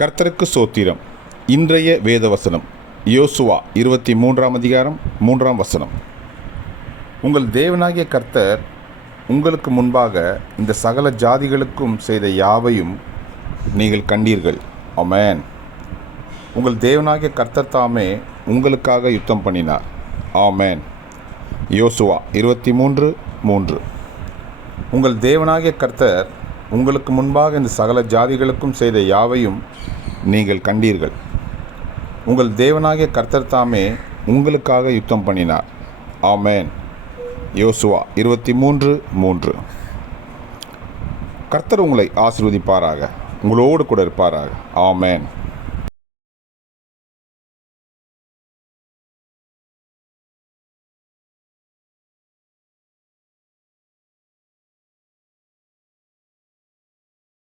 கர்த்தருக்கு சோத்திரம். இன்றைய வேத வசனம் யோசுவா இருபத்தி மூன்றாம் அதிகாரம் மூன்றாம் வசனம். உங்கள் தேவனாகிய கர்த்தர் உங்களுக்கு முன்பாக இந்த சகல ஜாதிகளுக்கும் செய்த யாவையும் நீங்கள் கண்டீர்கள். அமேன் உங்கள் தேவனாகிய கர்த்தர் தாமே உங்களுக்காக யுத்தம் பண்ணினார். ஆமேன். யோசுவா இருபத்தி மூன்று மூன்று. உங்கள் தேவனாகிய கர்த்தர் உங்களுக்கு முன்பாக இந்த சகல ஜாதிகளுக்கும் செய்த யாவையும் நீங்கள் கண்டீர்கள். உங்கள் தேவனாகிய கர்த்தர் தாமே உங்களுக்காக யுத்தம் பண்ணினார். ஆமேன். யோசுவா இருபத்தி மூன்று மூன்று. கர்த்தர் உங்களை ஆசிர்வதிப்பாராக. உங்களோடு கூட இருப்பாராக. ஆமேன்.